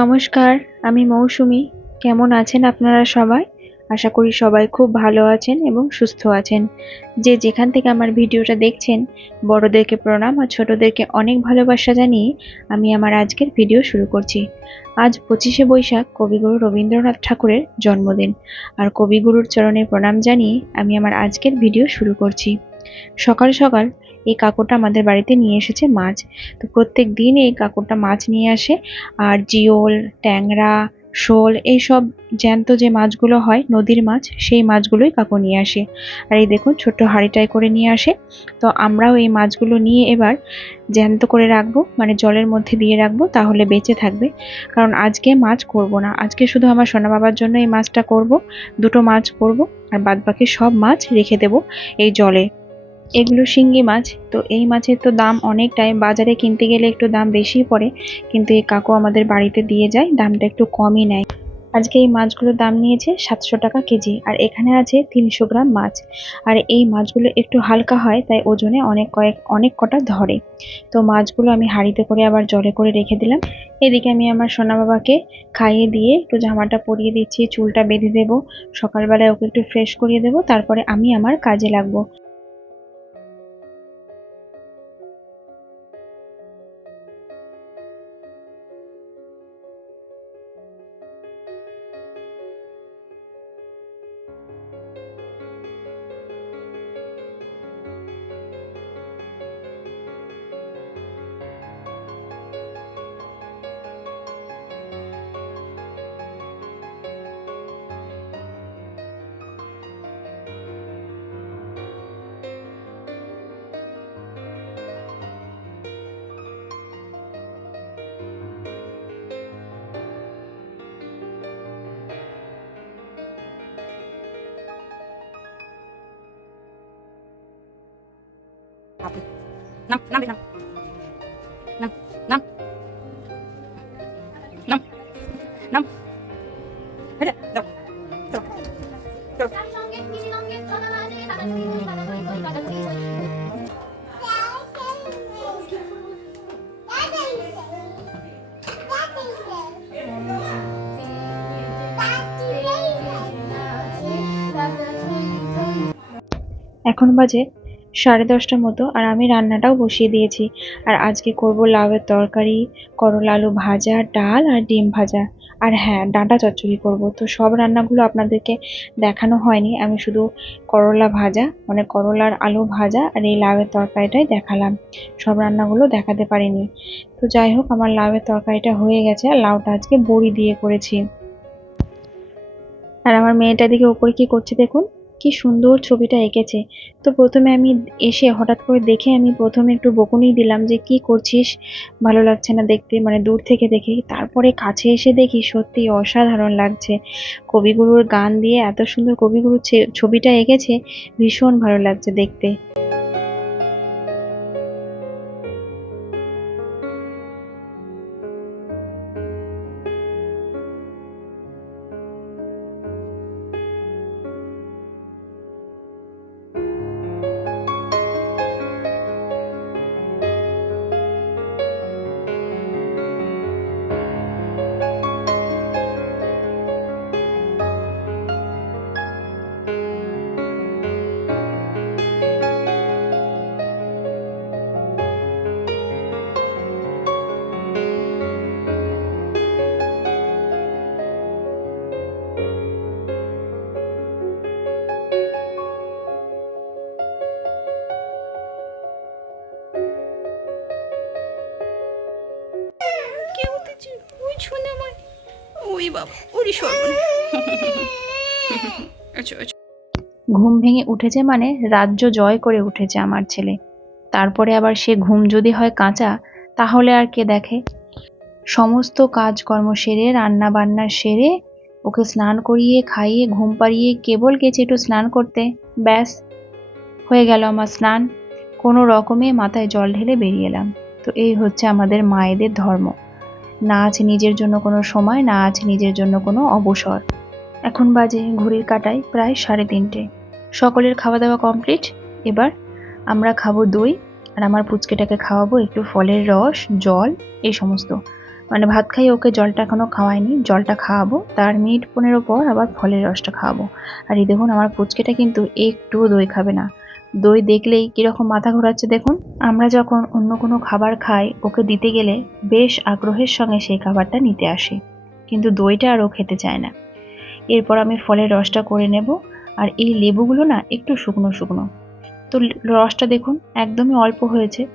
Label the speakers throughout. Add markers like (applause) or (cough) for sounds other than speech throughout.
Speaker 1: নমস্কার, আমি মৌসুমি। কেমন আছেন আপনারা সবাই? আশা করি সবাই খুব ভালো আছেন এবং সুস্থ আছেন। যে যেখান থেকে আমার ভিডিওটা দেখছেন, বড়দেরকে প্রণাম আর ছোটদেরকে অনেক ভালোবাসা জানিয়ে আমি আমার আজকের ভিডিও শুরু করছি। আজ পঁচিশে বৈশাখ, কবিগুরু রবীন্দ্রনাথ ঠাকুরের জন্মদিন। আর কবিগুরুর চরণে প্রণাম জানিয়ে আমি আমার আজকের ভিডিও শুরু করছি। সকাল সকাল এই কাকুটা আমাদের বাড়িতে নিয়ে এসেছে মাছ। তো প্রত্যেক দিন এই কাকুটা মাছ নিয়ে আসে। আর জিওল, ট্যাংরা, শোল এইসব জ্যান্ত যে মাছগুলো হয়, নদীর মাছ, সেই মাছগুলোই কাকু নিয়ে আসে। আর এই দেখুন, ছোট্ট হাঁড়িটায় করে নিয়ে আসে। তো আমরাও এই মাছগুলো নিয়ে এবার জ্যান্ত করে রাখব মানে জলের মধ্যে দিয়ে রাখব, তাহলে বেঁচে থাকবে। কারণ আজকে মাছ করব না। আজকে শুধু আমার সোনা বাবার জন্য এই মাছটা করব, দুটো মাছ করব, আর বাদবাকি সব মাছ রেখে দেব এই জলে। এগুলো শিঙ্গি মাছ, তো এই মাছের তো দাম অনেকটাই। বাজারে কিনতে গেলে একটু দাম বেশি পড়ে, কিন্তু এই কাকু আমাদের বাড়িতে দিয়ে যায়, দামটা একটু কমই নেয়। আজকে এই মাছগুলোর দাম নিয়েছে সাতশো টাকা কেজি, আর এখানে আছে তিনশো গ্রাম মাছ। আর এই মাছগুলো একটু হালকা হয়, তাই ওজনে অনেক কয়েক, অনেক কটা ধরে। তো মাছগুলো আমি হাঁড়িতে করে আবার জলে করে রেখে দিলাম। এদিকে আমি আমার সোনা বাবাকে খাইয়ে দিয়ে একটু জামাটা পরিয়ে দিচ্ছি, চুলটা বেঁধে দেবো। সকালবেলায় ওকে একটু ফ্রেশ করিয়ে দেবো, তারপরে আমি আমার কাজে লাগবো।
Speaker 2: নাম নাম নাম নাম নাম নাম নাম এই যে, দাও দাও দাও
Speaker 1: এখন বাজে সাড়ে দশটার মতো আর আমি রান্নাটাও বসিয়ে দিয়েছি। আর আজকে করব লাউয়ের তরকারি, করলা আলু ভাজা, ডাল আর ডিম ভাজা। আর হ্যাঁ ডাঁটা চচ্চড়ি করব। তো সব রান্নাগুলো আপনাদেরকে দেখানো হয়নি। আমি শুধু করলা ভাজা মানে করলার আলু ভাজা আর এই লাউয়ের তরকারিটাই দেখালাম। সব রান্নাগুলো দেখাতে পারিনি। তো যাই হোক, আমার লাউয়ের তরকারিটা হয়ে গেছে আর লাউটা আজকে বড়ি দিয়ে করেছি। আর আমার মেয়েটা দিকে ওপরে কি করছে দেখুন। কি সুন্দর ছবিটা এঁকেছে। তো প্রথমে আমি এসে হঠাৎ করে দেখে আমি প্রথমে একটু বকুনি দিলাম যে, কি করছিস? ভালো লাগছে না দেখতে মানে দূর থেকে দেখে। তারপরে কাছে এসে দেখি সত্যি অসাধারণ লাগছে। কবিগুরুর গান দিয়ে এত সুন্দর কবিগুরুর ছবিটা এঁকেছে, ভীষণ ভালো লাগছে দেখতে। (laughs) ঘুম ভেঙে উঠেছে মানে রাজ্য জয় করে উঠেছে আমার ছেলে। তারপরে আবার সে ঘুম যদি হয় কাঁচা তাহলে আর কে দেখে? সমস্ত কাজকর্ম সেরে রান্না বান্না সেরে ওকে স্নান করিয়ে খাইয়ে ঘুম পাড়িয়ে কেবল গেছে একটু স্নান করতে। ব্যাস হয়ে গেল আমার স্নান। কোনো রকমে মাথায় জল ঢেলে বেরিয়ে এলাম। তো এই হচ্ছে আমাদের মায়েদের ধর্ম। না আছে নিজের জন্য কোনো সময়, না আছে নিজের জন্য কোনো অবসর। এখন বাজে ঘড়ির কাটায় প্রায় সাড়ে তিনটে। সকলের খাওয়া দাওয়া কমপ্লিট। এবার আমরা খাব দই আর আমার পুচকেটাকে খাওয়াবো একটু ফলের রস, জল, এই সমস্ত। মানে ভাত খাইয়ে ওকে জলটা এখনও খাওয়াইনি, জলটা খাওয়াবো। তার মিনিট পনেরো পর আবার ফলের রসটা খাওয়াবো। আর এই দেখুন, আমার পুচকেটা কিন্তু একটুও দই খাবে না। দই দেখলেই কীরকম মাথা ঘোরাচ্ছে দেখুন। আমরা যখন অন্য কোনো খাবার খাই, ওকে দিতে গেলে বেশ আগ্রহের সঙ্গে সেই খাবারটা নিতে আসে। কিন্তু দইটা আর ও খেতে চায় না। এরপর আমি ফলের রসটা করে নেব আর এই লেবুগুলো না একটু শুকনো শুকনো। তো রসটা দেখুন একদমই অল্প হয়েছে।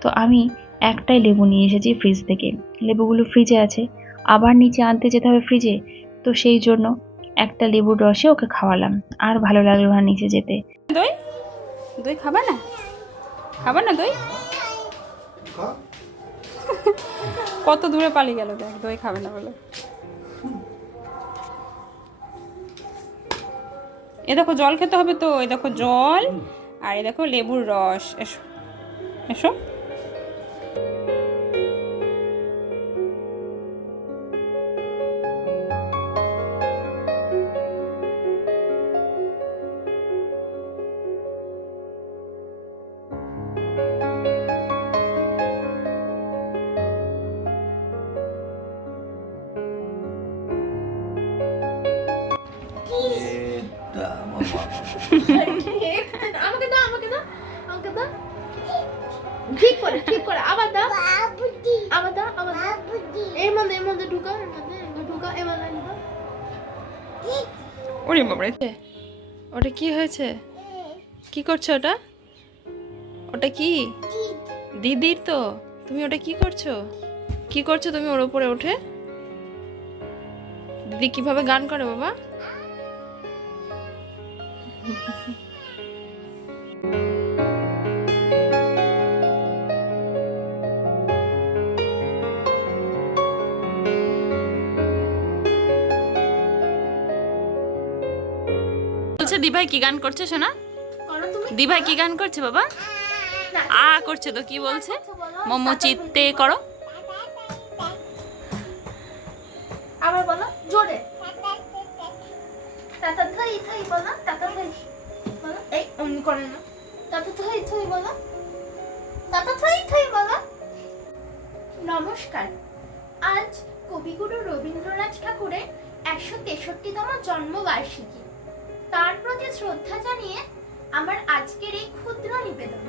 Speaker 1: তো আমি একটাই লেবু নিয়ে এসেছি ফ্রিজ থেকে। লেবুগুলো ফ্রিজে আছে। আবার নিচে আনতে যেতে হবে ফ্রিজে। তো সেই জন্য একটা লেবুর রসে ওকে খাওয়ালাম। আর ভালো লাগল না নিচে যেতে।
Speaker 2: দই খাবে না? খাবা না দই? কত দূরে পালিয়ে গেল দেখ দই খাবে না বলে। এ দেখো জল খেতে হবে তো এ দেখো জল আর এ দেখো লেবুর রস। এসো এসো।
Speaker 3: ঠিক করে ঠিক করে। আবার দাও। আবার দাও আবার দাও। এর মধ্যে এর মধ্যে ঢুকাও এর মধ্যে ঢুকাও এবার ঢুকাও।
Speaker 2: ওরে বাবারে ওটা কি হয়েছে? কি করছ ওটা? ওটা কি? দিদির। তো। তুমি ওটা কি করছ? কি করছ তুমি ওর উপরে উঠে? দিদি কীভাবে গান করে বাবা? বলছে দিভাই কি গান করছে শোনা?
Speaker 3: করো
Speaker 2: দিভাই কি গান করছে বাবা? আ করছে তো কি বলছে? মোমো চিত্তে করো।
Speaker 3: আবার বলো জোরে। তাতা থই থই বলো তাতা থই। বলো। এই অমনি করে না তাতা থই থই বলো। তাতা থই থই বলো। নমস্কার। আজ কবিগুরু রবীন্দ্রনাথ ঠাকুরের একশো তেষট্টিতম জন্মবার্ষিকী। তার প্রতি শ্রদ্ধা জানিয়ে আমার আজকের এই ক্ষুদ্র নিবেদন।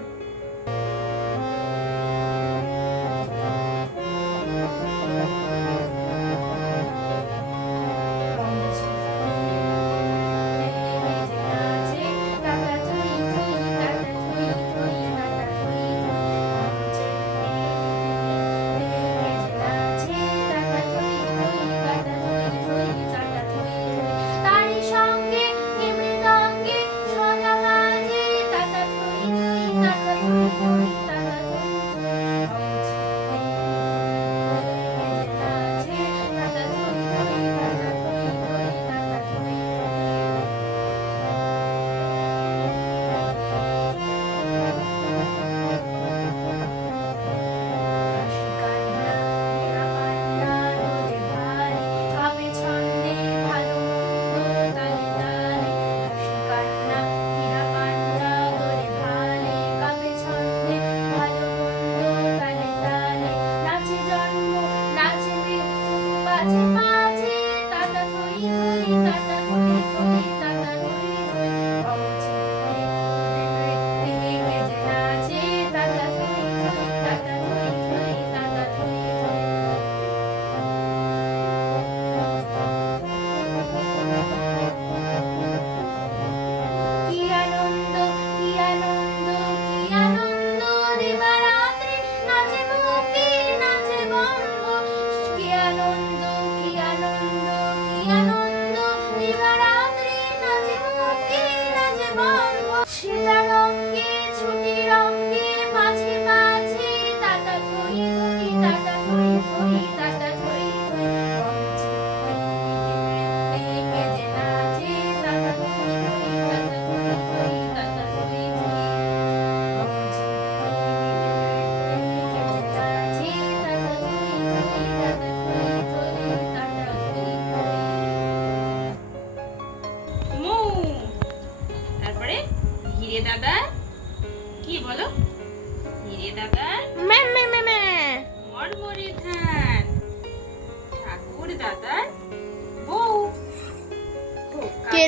Speaker 3: কে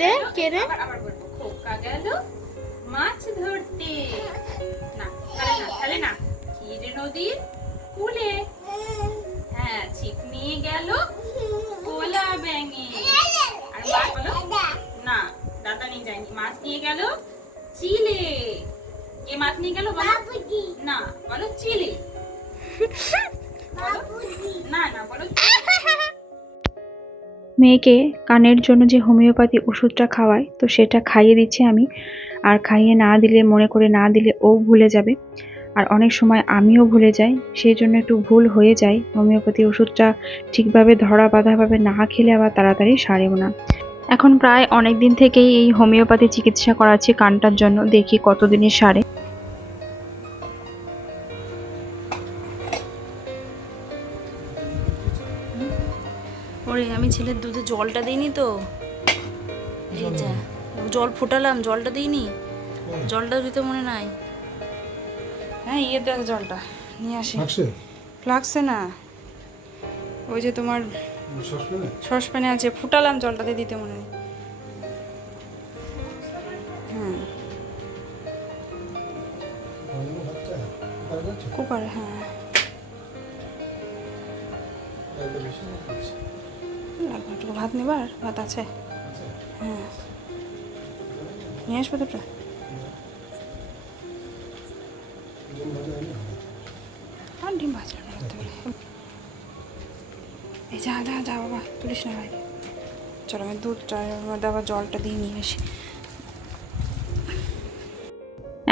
Speaker 3: রে?
Speaker 2: আবার আবার বলব খোকা গেল মাছ ধরতে। না তাহলে না তাহলে না ক্ষীর নদীর কূলে। হ্যাঁ ছিপ নিয়ে গেল কোলা ব্যাঙে। আর মাছ বলো? না দাদা নিয়ে যায়নি মাছ নিয়ে গেল চিলে। কে মাছ নিয়ে গেল বলো? না বলো চিলে। (laughs) না না বলো
Speaker 1: মেয়েকে কানের জন্য যে হোমিওপ্যাথি ওষুধটা খাওয়ায়, তো সেটা খাইয়ে দিচ্ছি আমি। আর খাইয়ে না দিলে, মনে করে না দিলে ও ভুলে যাবে। আর অনেক সময় আমিও ভুলে যাই, সেই জন্য একটু ভুল হয়ে যায়। হোমিওপ্যাথি ওষুধটা ঠিকভাবে ধরা বাঁধাভাবে না খেলে আবার তাড়াতাড়ি সারেও না। এখন প্রায় অনেক দিন থেকেই এই হোমিওপ্যাথি চিকিৎসা করাচ্ছি কানটার জন্য, দেখি কতদিনে সারে।
Speaker 2: ওরে আমি ছেলের দুধে জলটা দিইনি তো। এই যা জল ফোটালাম জলটা দিইনি। জলটা দিতে মনে নাই। হ্যাঁ ইয়ে দেখ জলটা নিয়ে আসি। ফ্লাক্সে? না। ওই যে তোমার
Speaker 4: সসপ্যানে?
Speaker 2: আছে ফুটালাম জলটাতে দিতে মনে নেই। হুম
Speaker 4: তো?
Speaker 2: কুকারে হ্যাঁ। ভাত নেবার ভাত আছে। হ্যাঁ। নিয়ে আসবে দুটো? আর ডিম ভাজা এই যা যা যা, বাবা, তুলিস না ভাই। চলো, আমি দুধটার মধ্যে আবার জলটা দিয়ে নিয়ে আসি।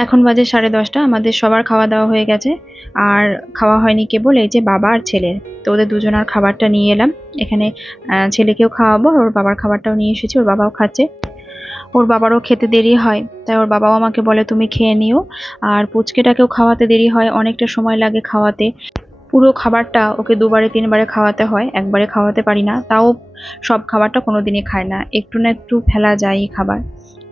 Speaker 1: এখন বাজে সাড়ে দশটা, আমাদের সবার খাওয়া দাওয়া হয়ে গেছে। আর খাওয়া হয়নি কেবল এই যে বাবা আর ছেলের তো ওদের দুজনার খাবারটা নিয়ে এলাম। এখানে ছেলেকেও খাওয়াবো ওর বাবার খাবারটাও নিয়ে এসেছি, ওর বাবাও খাচ্ছে। ওর বাবারও খেতে দেরি হয়, তাই ওর বাবাও আমাকে বলে, তুমি খেয়ে নিও। আর পুচকেটাকেও খাওয়াতে দেরি হয়, অনেকটা সময় লাগে খাওয়াতে। পুরো খাবারটা ওকে দুবারে, তিনবারে খাওয়াতে হয়, একবারে খাওয়াতে পারি না। তাও সব খাবারটা কোনোদিনই খায় না। একটু না একটু ফেলা যায় এই খাবার।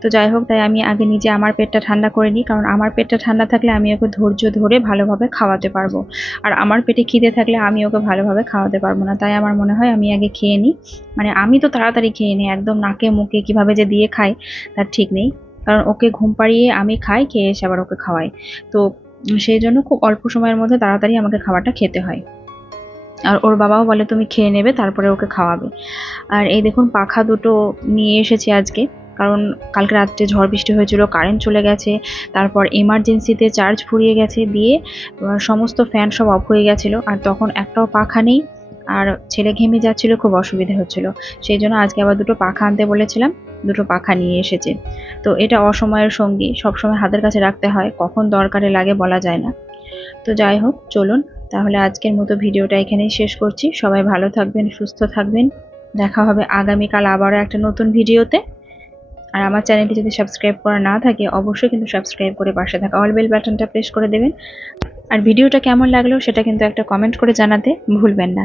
Speaker 1: তো যাই হোক, তাই আমি আগে নিজে আমার পেটটা ঠান্ডা করে নিই, কারণ আমার পেটটা ঠান্ডা থাকলে আমি ওকে ধৈর্য ধরে ভালোভাবে খাওয়াতে পারব। আর আমার পেটে খিদে থাকলে আমি ওকে ভালোভাবে খাওয়াতে পারব না। তাই আমার মনে হয় আমি আগে খেয়ে নিই। মানে আমি তো তাড়াতাড়ি খেয়ে নিই, একদম নাকে মুখে কীভাবে যে দিয়ে খাই, তার ঠিক নেই। কারণ ওকে ঘুম পাড়িয়ে আমি খাই, খেয়ে এসে আবার ওকে খাওয়াই। তো সেই জন্য খুব অল্প সময়ের মধ্যে তাড়াতাড়ি আমাকে খাবারটা খেতে হয়। আর ওর বাবাও বলে, তুমি খেয়ে নেবে, তারপরে ওকে খাওয়াবে। আর এই দেখুন, পাখা দুটো নিয়ে এসেছি আজকে। কারণ কালকে রাত্রে ঝড় বৃষ্টি হয়েছিল কারেন্ট চলে গেছে, তারপর এমার্জেন্সিতে চার্জ ফুরিয়ে গেছে, দিয়ে সমস্ত ফ্যান সব অফ হয়ে গেছিল, আর তখন একটাও পাখা নেই, আর ছেলে ঘেমে যাচ্ছিল, খুব অসুবিধা হচ্ছিল। সেই জন্য আজকে আবার দুটো পাখা আনতে বলেছিলাম, দুটো পাখা নিয়ে এসেছে। তো এটা অসময়ের সঙ্গী, সবসময় হাতের কাছে রাখতে হয়, কখন দরকারে লাগে বলা যায় না। তো যাই হোক, চলুন, তাহলে আজকের মতো ভিডিওটা এখানেই শেষ করছি। সবাই ভালো থাকবেন, সুস্থ থাকবেন। দেখা হবে আগামীকাল আবারও একটা নতুন ভিডিওতে। আর আমার চ্যানেলটি যদি সাবস্ক্রাইব করা না থাকে, অবশ্যই কিন্তু সাবস্ক্রাইব করে পাশে থাকা অল বেল বাটনটা প্রেস করে দেবেন। আর ভিডিওটা কেমন লাগল সেটা কিন্তু একটা কমেন্ট করে জানাতে ভুলবেন না।